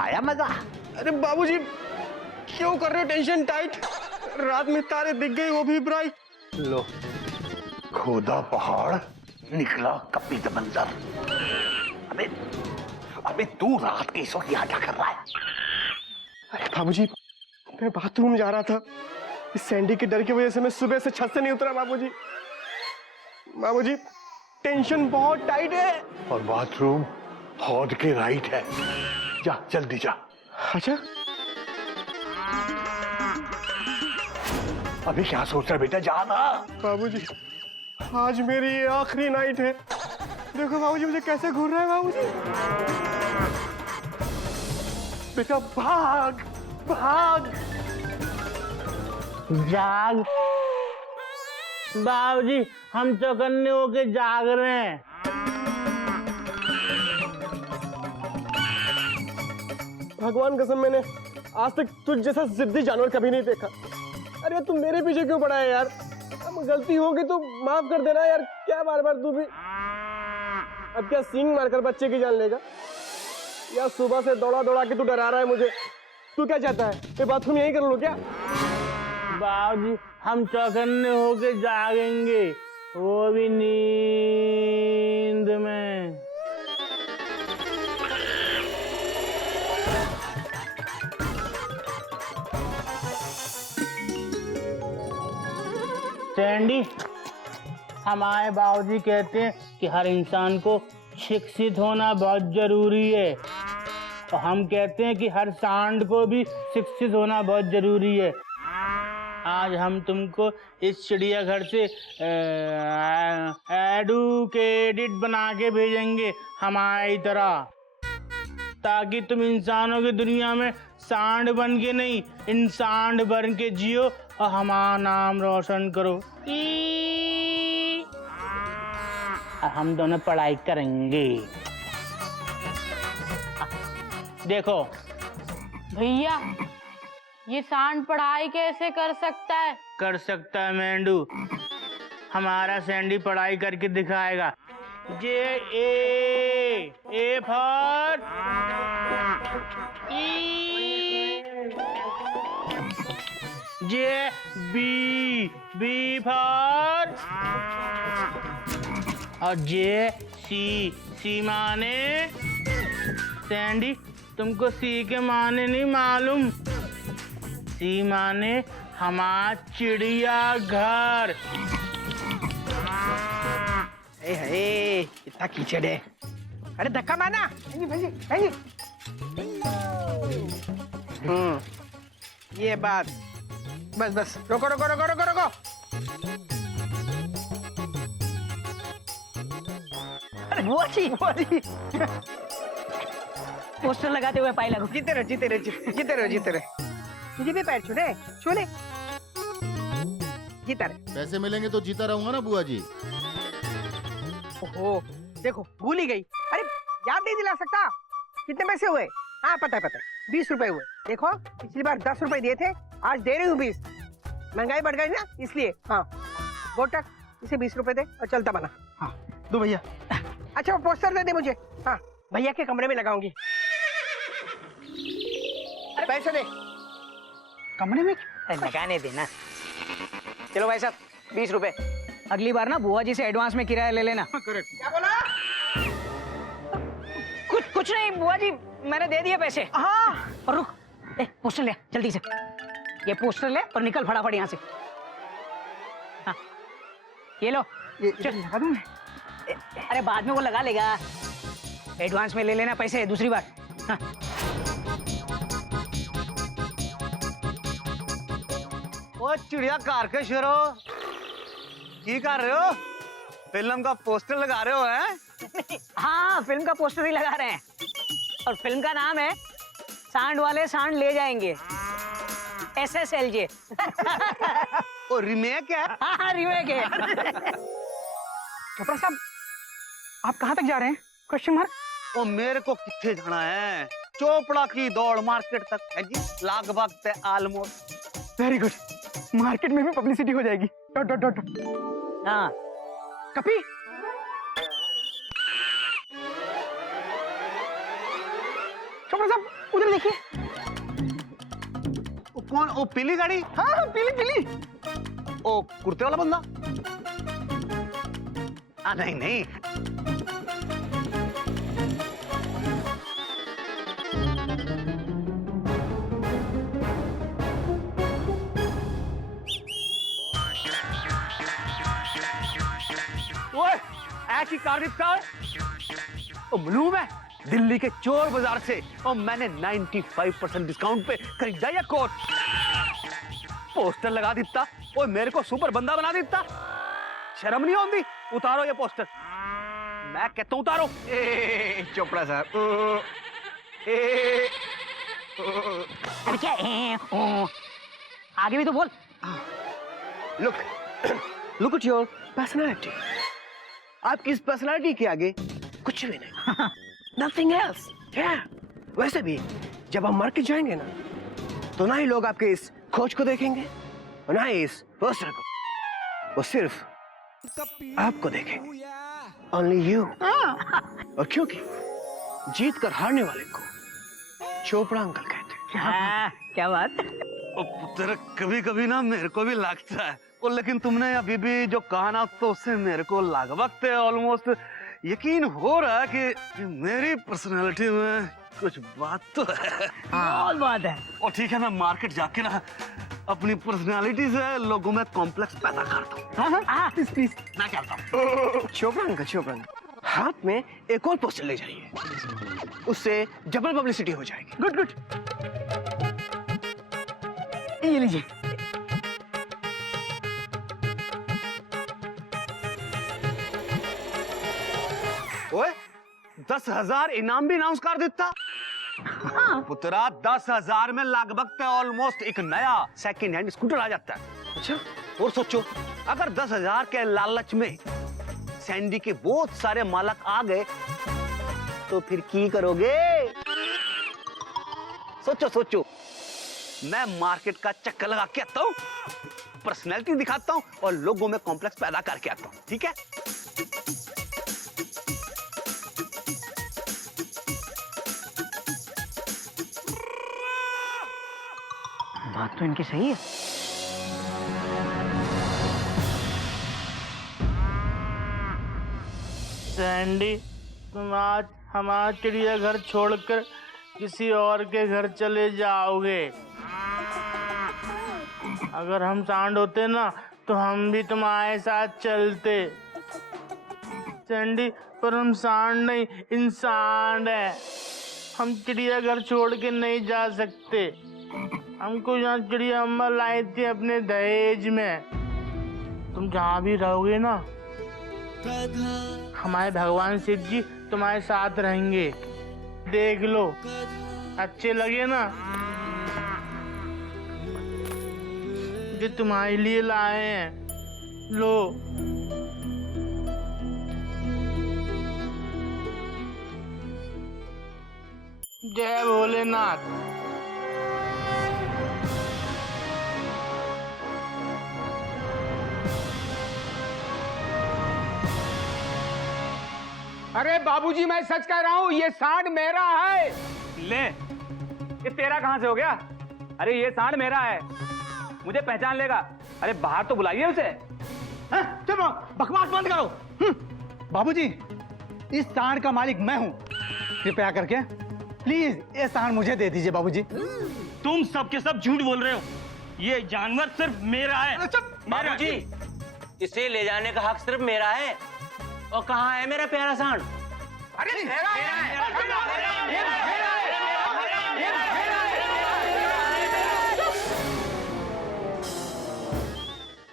आया मजा? अरे बाबूजी क्यों कर रहे हो टेंशन टाइट? रात में तारे दिख गए, वो भी ब्राइट। लो, खोदा पहाड़ निकला कपी समंदर। अबे अबे तू रात के इस वक्त यहाँ क्या कर रहा है? अरे बाबूजी मैं बाथरूम जा रहा था, इस सैंडी के डर की वजह से मैं सुबह से छत से नहीं उतरा बाबूजी। बाबूजी टेंशन बहुत टाइट है। और बाथरूम हौद के राइट है, जा जल्दी जा। अच्छा अभी क्या सोच रहा है बेटा, जा ना। बाबूजी आज मेरी ये आखिरी नाइट है। देखो बाबूजी मुझे कैसे घूर रहा है बाबूजी। बेटा भाग भाग। जाग बाबूजी, हम चौकन्ने होके जाग रहे हैं। भगवान कसम मैंने आज तक तुझ जैसा जिद्दी जानवर कभी नहीं देखा। अरे तुम मेरे पीछे क्यों पड़ा है यार? अब गलती होगी तो माफ कर देना यार। क्या बार बार तू भी अब क्या सींग मारकर बच्चे की जान लेगा? यार सुबह से दौड़ा दौड़ा के तू डरा रहा है मुझे। तू क्या चाहता है, ये बाथरूम यहीं कर लूं क्या? बाबूजी हम चौकन्ने होके जागेंगे, वो भी नींद में। सैंडी, हमारे बाबूजी कहते हैं कि हर इंसान को शिक्षित होना बहुत जरूरी है, और हम कहते हैं कि हर सांड को भी शिक्षित होना बहुत जरूरी है। आज हम तुमको इस चिड़ियाघर से एडुकेटेड बना के भेजेंगे हमारी तरह, ताकि तुम इंसानों की दुनिया में सांड बन के नहीं, इंसान बन के जियो और हमारा नाम रोशन करो। और हम दोनों पढ़ाई करेंगे। देखो भैया, ये सांड पढ़ाई कैसे कर सकता है? कर सकता है मेंढू, हमारा सैंडी पढ़ाई करके दिखाएगा। A for E, J B for, और जे सी माने। सैंडी तुमको सी के माने नहीं मालूम? सी माने हमारा चिड़ियाघर। इतना कीचड़ है। अरे धक्का मारना। ये बात। बस बस रोको रोको रोको रोको रोको। अरे बुआ जी पोस्टर लगाते हुए पाई लगो। जीते रहो जीते रहो जीते रहो जीते रहो। मुझे भी पैर छूने छूने। जीता रहे। पैसे मिलेंगे तो जीता रहूंगा ना बुआ जी। ओहो देखो भूल ही गई। अरे याद नहीं दिला सकता? कितने पैसे हुए? हाँ पता है 20 रुपए हुए। देखो पिछली बार 10 रुपए दिए थे, आज दे रही हूँ 20। महंगाई बढ़ गई ना इसलिए। हाँ गोटक इसे 20 रुपए दे और चलता बना। हाँ दो भैया। अच्छा वो पोस्टर दे दे मुझे। हाँ भैया के कमरे में लगाऊंगी। पैसे दे। कमरे में लगाने देना। चलो भाई साहब 20 रुपए। अगली बार ना बुआ जी से एडवांस में किराया ले लेना। क्या बोला? कुछ नहीं बुआ जी, मैंने दे दिए पैसे। हाँ और रुक, पोस्टर ले जल्दी से। ये पोस्टर ले और निकल फटाफट यहाँ से। हाँ ये लो। चल लगा दूं मैं? अरे बाद में वो लगा लेगा, एडवांस में ले लेना पैसे दूसरी बार। हाँ। ओ चिड़ियाघर के शेरो की कर रहे हो? फिल्म का पोस्टर लगा रहे हो हैं? हाँ फिल्म का पोस्टर ही लगा रहे हैं, और फिल्म का नाम है सांड वाले सांड ले जाएंगे, SSLJ। ओ रीमेक है? हाँ रीमेक है। चोपड़ा साहब आप कहाँ तक जा रहे हैं? Question mark. ओ मेरे को किथे जाना है? चोपड़ा की दौड़ मार्केट तक है जी, लगभग ते ऑलमोस्ट। वेरी गुड, मार्केट में भी पब्लिसिटी हो जाएगी। Dot dot dot. हाँ कपी चोपड़ा साहब उधर देखिए। वो कौन? वो पीली गाड़ी? हाँ पीली पीली। ओ कुर्ते वाला बंदा? नहीं नहीं, ओए ऐसी कार दिखता है? ओ मालूम है, दिल्ली के चोर बाजार से और मैंने 95% डिस्काउंट पे खरीदा ये कोट। पोस्टर लगा देता और मेरे को सुपर बंदा बना देता। शर्म नहीं आती? उतारो ये पोस्टर, मैं कहता हूं उतारो। चोपड़ा साहब अरे क्या आगे भी तो बोल। Look look at your personality. आपकी इस पर्सनालिटी के आगे कुछ भी नहीं। Nothing else. वैसे भी जब हम मार्केट जाएंगे ना, तो ना ही लोग आपके इस खोज को देखेंगे और ना ही इस पोस्टर को, वो सिर्फ आपको देखेंगे। Only you. और क्योंकि जीत कर हारने वाले को चोपड़ा अंकल कहते हैं। क्या बात। ओ पुत्र, कभी कभी ना मेरे को भी लगता है, और लेकिन तुमने अभी भी जो कहा ना, तो उससे मेरे को लगभग ऑलमोस्ट यकीन हो रहा है कि मेरी पर्सनालिटी में कुछ बात तो है। बहुत बात है। और ठीक है, मैं मार्केट जाके ना अपनी पर्सनालिटी से लोगों में कॉम्प्लेक्स पैदा करता हूँ। प्लीज मैं कहता हूँ चोपड़ा अंकल, चोपड़ा अंकल, हाथ में एक और पोस्टर ले जाइए, उससे डबल पब्लिसिटी हो जाएगी। Good good. ये लीजिए। ओए 10,000 इनाम भी अनाउंस कर देता। पुत्रा 10,000 में लगभग ऑलमोस्ट एक नया सेकंड हैंड स्कूटर आ जाता है। अच्छा, और सोचो, अगर 10,000 के लालच में सैंडी के बहुत सारे मालक आ गए तो फिर की करोगे? सोचो सोचो। मैं मार्केट का चक्कर लगा के आता हूँ, पर्सनैलिटी दिखाता हूँ और लोगों में कॉम्प्लेक्स पैदा करके आता हूँ। ठीक है? बात तो इनकी सही है। सैंडी, तुम आज हमारा चिड़ियाघर छोड़कर किसी और के घर चले जाओगे। अगर हम सांड होते ना, तो हम भी तुम्हारे साथ चलते। सैंडी, पर हम सांड नहीं, इंसान है। हम चिड़ियाघर छोड़ के नहीं जा सकते। हमको यहाँ चिड़िया अम्मा लाई थी अपने दहेज में। तुम जहाँ भी रहोगे ना, हमारे भगवान शिव जी तुम्हारे साथ रहेंगे। देख लो, अच्छे लगे ना? जो तुम्हारे लिए लाए हैं, लो। जय भोलेनाथ। अरे बाबूजी, मैं सच कह रहा हूँ, ये सांड मेरा है। ले, ये तेरा कहाँ से हो गया? अरे ये सांड मेरा है, मुझे पहचान लेगा। अरे बाहर तो बुलाइए उसे। चलो बकवास बंद करो। बाबूजी, इस सांड का मालिक मैं हूँ। कृपया करके प्लीज ये सांड मुझे दे दीजिए बाबूजी। तुम सब के सब झूठ बोल रहे हो। ये जानवर सिर्फ मेरा है। बाबूजी, इसे ले जाने का हक सिर्फ मेरा है। और कहाँ है मेरा प्यारा सांड? अरे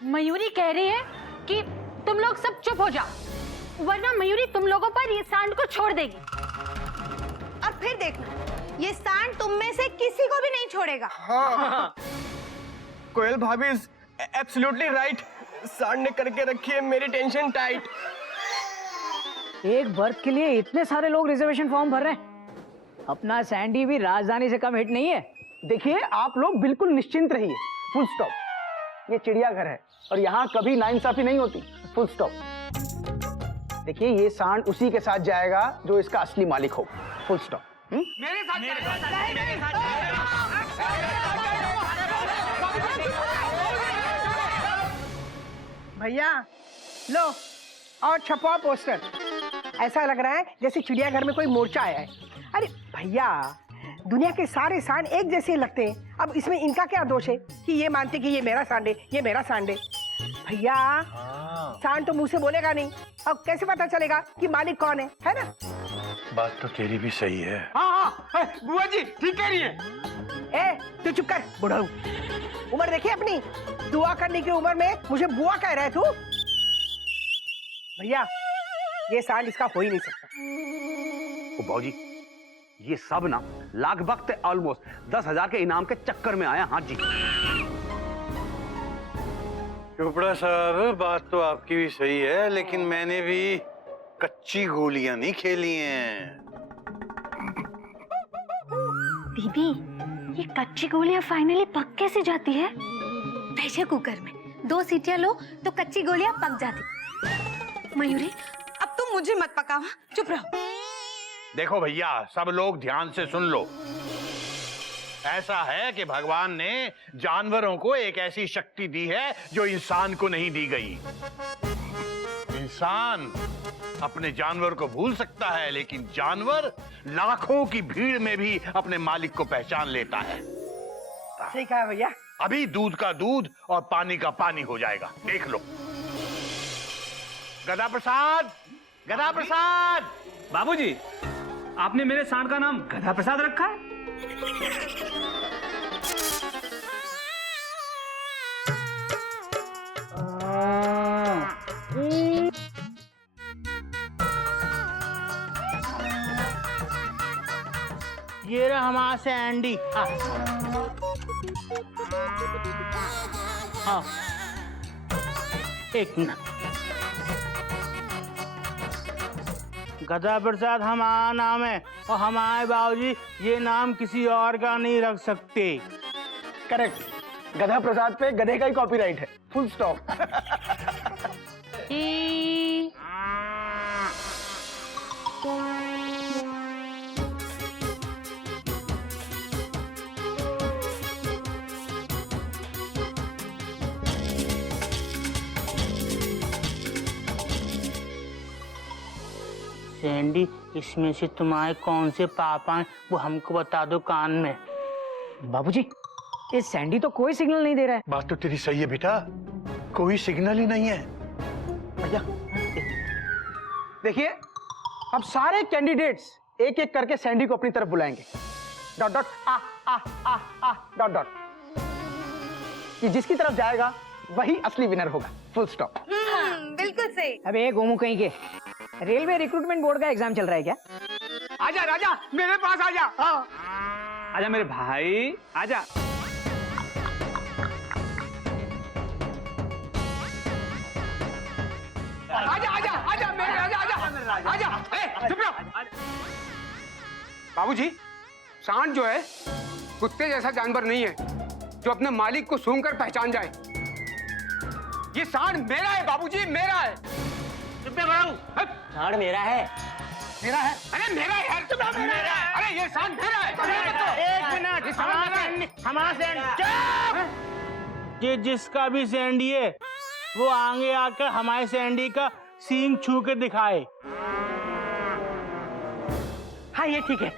मयूरी कह रही है कि तुम लोग सब चुप हो जाओ, वरना मयूरी तुम लोगों पर ये सांड को छोड़ देगी। अब फिर देखना, ये सांड तुम में से किसी को भी नहीं छोड़ेगा। हाँ। कोयल भाभी इज एब्सोल्युटली राइट। सांड ने करके रखी है मेरी टेंशन टाइट। एक बर्थ के लिए इतने सारे लोग रिजर्वेशन फॉर्म भर रहे हैं। अपना सैंडी भी राजधानी से कम हिट नहीं है। देखिए, आप लोग बिल्कुल निश्चिंत रहिए। Full stop. ये चिड़ियाघर है और यहाँ कभी नाइंसाफी नहीं होती। Full stop. देखिए, ये सांड उसी के साथ जाएगा जो इसका असली मालिक हो। Full stop. मेरे साथ भैया लो और छपवाओ पोस्टर। ऐसा लग रहा है जैसे चिड़ियाघर में कोई मोर्चा आया है। अरे भैया, दुनिया के सारे सांड एक जैसे लगते हैं, अब इसमें इनका क्या दोष है कि ये मानते कि ये मेरा सांड है, ये मेरा सांड है। भैया सांड तो मुंह से बोलेगा नहीं, अब कैसे पता चलेगा कि मालिक कौन है ना? बात तो तेरी भी सही है। हाँ बुआ जी ठीक कह रही है। ए तू चुप कर बुढ़ऊ, उम्र देखी अपनी, दुआ करने की उम्र में मुझे बुआ कह रहा है तू। भैया ये सांड इसका हो ही नहीं सकता। ओ बाबूजी, ये सब ना लाख वक्त ऑलमोस्ट 10,000 के इनाम के चक्कर में आया। हाँ जी चोपड़ा साहब, बात तो आपकी भी सही है, लेकिन मैंने भी कच्ची गोलियां नहीं खेली हैं। दीदी, ये कच्ची गोलियां फाइनली पक कैसे जाती है? प्रेशर कुकर में 2 सीटियां लो तो कच्ची गोलियां पक जाती। मयूरी अब तुम मुझे मत पकाओ, चुप रहो। देखो भैया, सब लोग ध्यान से सुन लो। ऐसा है कि भगवान ने जानवरों को एक ऐसी शक्ति दी है जो इंसान को नहीं दी गई। इंसान अपने जानवर को भूल सकता है, लेकिन जानवर लाखों की भीड़ में भी अपने मालिक को पहचान लेता है। सही कहा भैया। अभी दूध का दूध और पानी का पानी हो जाएगा, देख लो। गदा प्रसाद, गदा प्रसाद। बाबूजी, आपने मेरे सांड का नाम गधा प्रसाद रखा है? ये रहा हमारा सैंडी। हाँ एक मिनट। गधा प्रसाद हमारा नाम है और हमारे बाबूजी ये नाम किसी और का नहीं रख सकते। करेक्ट, गधा प्रसाद पे गधे का ही कॉपीराइट है, फुल स्टॉप। सैंडी, इसमें से तुम्हारे कौन से पापा हैं वो हमको बता दो कान में। बाबूजी, ये सैंडी तो कोई सिग्नल नहीं दे रहा है। बात तो तेरी सही है बेटा, कोई सिग्नल ही नहीं है। भैया देखिए, अब सारे कैंडिडेट्स एक एक करके सैंडी को अपनी तरफ बुलाएंगे। डॉट डॉट आ आ आ आ डॉट डॉट। कि जिसकी तरफ जाएगा वही असली विनर होगा, फुल स्टॉप। बिल्कुल सही। अबे गोमू कहीं के, रेलवे रिक्रूटमेंट बोर्ड का एग्जाम चल रहा है क्या? आजा राजा, मेरे पास आजा। हाँ आजा मेरे भाई, आजा। आजा आजा आजा मेरे राजा, आजा आजा। ए चुप रहो। बाबूजी, सांड जो है कुत्ते जैसा जानवर नहीं है जो अपने मालिक को सूंघकर पहचान जाए। ये सांड मेरा है बाबूजी, मेरा है। सांड मेरा है। मेरा है? अरे मेरा है यार, चुप रहो। मेरा है। अरे ये सांड मेरा है। एक मिनट, हमारा सैंडी, ये जिसका भी सैंडी है वो आगे आकर हमारे सैंडी का सींग छू के दिखाए। हाँ ये ठीक है।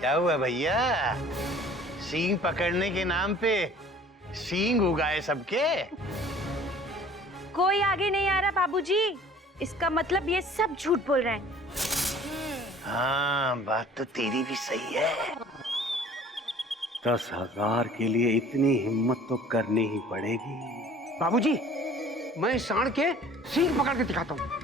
क्या हुआ भैया, सींग पकड़ने के नाम पे सींग उगाए सबके? कोई आगे नहीं आ रहा बाबूजी, इसका मतलब ये सब झूठ बोल रहे हैं। हाँ बात तो तेरी भी सही है। 10,000 के लिए इतनी हिम्मत तो करनी ही पड़ेगी। बाबूजी, मैं सांड के सींग पकड़ के दिखाता हूँ।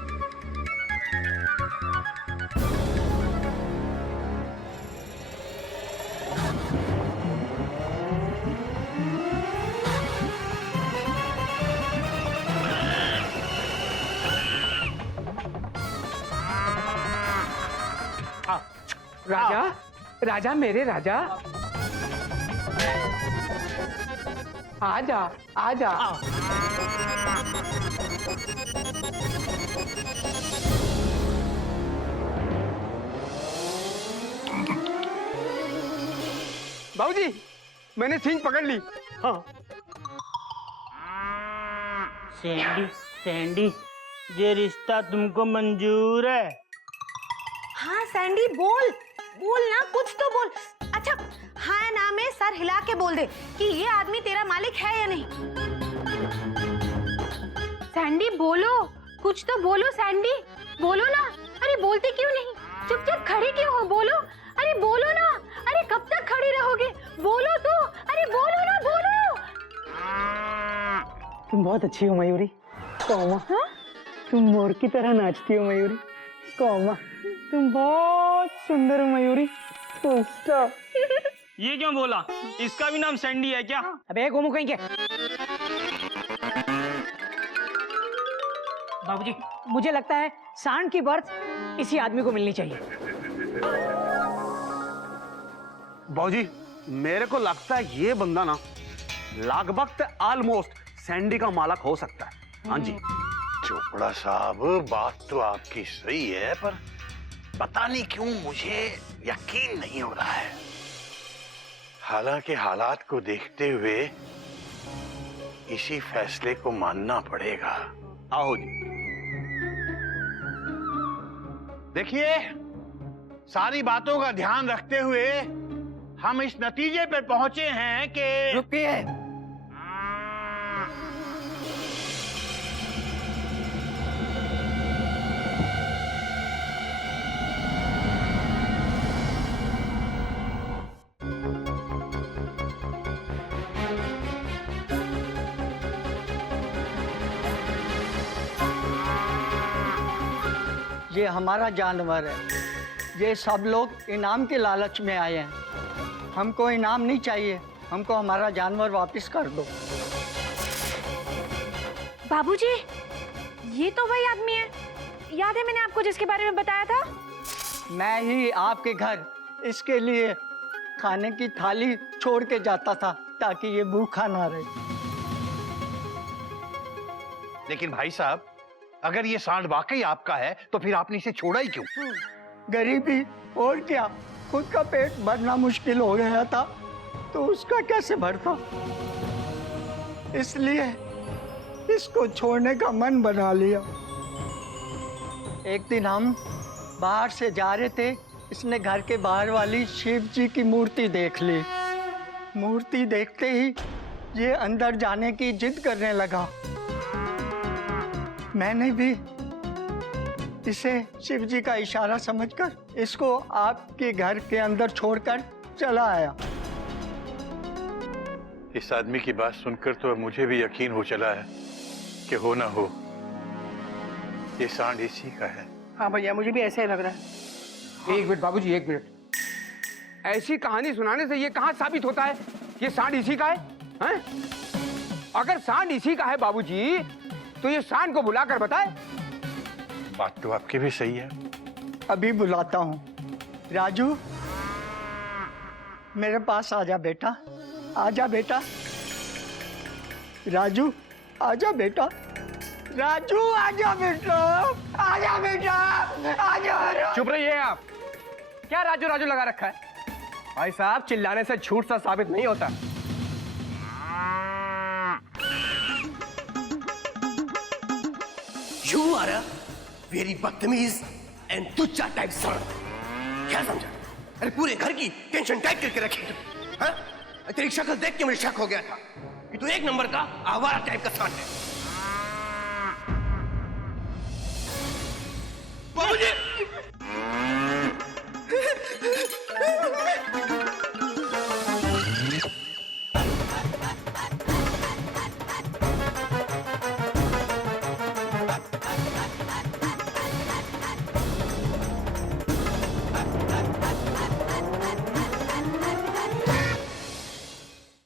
राजा, राजा मेरे राजा। आजा आजा। बाबूजी मैंने सींग पकड़ ली। हाँ सैंडी सैंडी, ये रिश्ता तुमको मंजूर है? हाँ सैंडी, बोल बोल ना, कुछ तो बोल। अच्छा हाँ ना में सर हिला के बोल दे कि ये आदमी तेरा मालिक है या नहीं। सैंडी बोलो, कुछ तो बोलो सैंडी, बोलो ना। अरे बोलते क्यों नहीं, चुपचाप खड़े क्यों हो, बोलो। अरे बोलो ना, अरे कब तक खड़े रहोगे, बोलो तो, अरे बोलो ना, बोलो। तुम बहुत अच्छी हो मयूरी। कौमा, तुम मोर की तरह नाचती हो मयूरी। कौमा, तुम बहुत सुंदर हो मयूरी। ये क्यों बोला? इसका भी नाम सैंडी है क्या? अबे गोमू कहीं के। बाबूजी, मुझे लगता है सांड की बर्थ इसी आदमी को मिलनी चाहिए। बाबूजी मेरे को लगता है ये बंदा ना लगभग ऑलमोस्ट सैंडी का मालक हो सकता है। हाँ जी। चोपड़ा साहब, बात तो आपकी सही है, पर पता नहीं क्यों मुझे यकीन नहीं हो रहा है। हालांकि हालात को देखते हुए इसी फैसले को मानना पड़ेगा। आओ जी। देखिए, सारी बातों का ध्यान रखते हुए हम इस नतीजे पर पहुंचे हैं कि रुकिए। ये हमारा जानवर है। ये सब लोग इनाम के लालच में आए हैं। हमको इनाम नहीं चाहिए, हमको हमारा जानवर वापस कर दो। बाबूजी, ये तो वही आदमी है, याद है मैंने आपको जिसके बारे में बताया था? मैं ही आपके घर इसके लिए खाने की थाली छोड़ के जाता था ताकि ये भूखा ना रहे। लेकिन भाई साहब, अगर ये सांड वाकई आपका है तो फिर आपने इसे छोड़ा ही क्यों? गरीबी और क्या, खुद का पेट भरना मुश्किल हो गया था तो उसका कैसे भरता, इसलिए इसको छोड़ने का मन बना लिया। एक दिन हम बाहर से जा रहे थे, इसने घर के बाहर वाली शिव जी की मूर्ति देख ली। मूर्ति देखते ही ये अंदर जाने की जिद करने लगा। मैंने भी इसे शिव जी का इशारा समझकर इसको आपके घर के अंदर छोड़कर चला आया। इस आदमी की बात सुनकर तो मुझे भी यकीन हो चला है कि हो ना हो ये सांड इसी का है। हाँ भैया, मुझे भी ऐसा ही लग रहा है। एक मिनट बाबूजी, एक मिनट। ऐसी कहानी सुनाने से ये कहाँ साबित होता है ये सांड इसी का है? हैं? अगर सांड इसी का है बाबूजी, तो ये सांड को बुलाकर बताए। बात तो आपकी भी सही है। अभी बुलाता हूँ। राजू, मेरे पास आजा बेटा, आजा बेटा। राजू, आजा बेटा। राजू, आजा बेटा, आजा बेटा, आजा। चुप रहिए आप। क्या राजू राजू लगा रखा है? भाई साहब, चिल्लाने से झूठ सा साबित नहीं होता। You are a very बदतमीज एंड तुच्चा टाइप सांड। क्या समझा? अरे पूरे घर की टेंशन टाइट करके रखी तू। हाँ? तेरी शक्ल देख के मुझे शक हो गया था कि तू एक नंबर का आवारा टाइप का सांड है।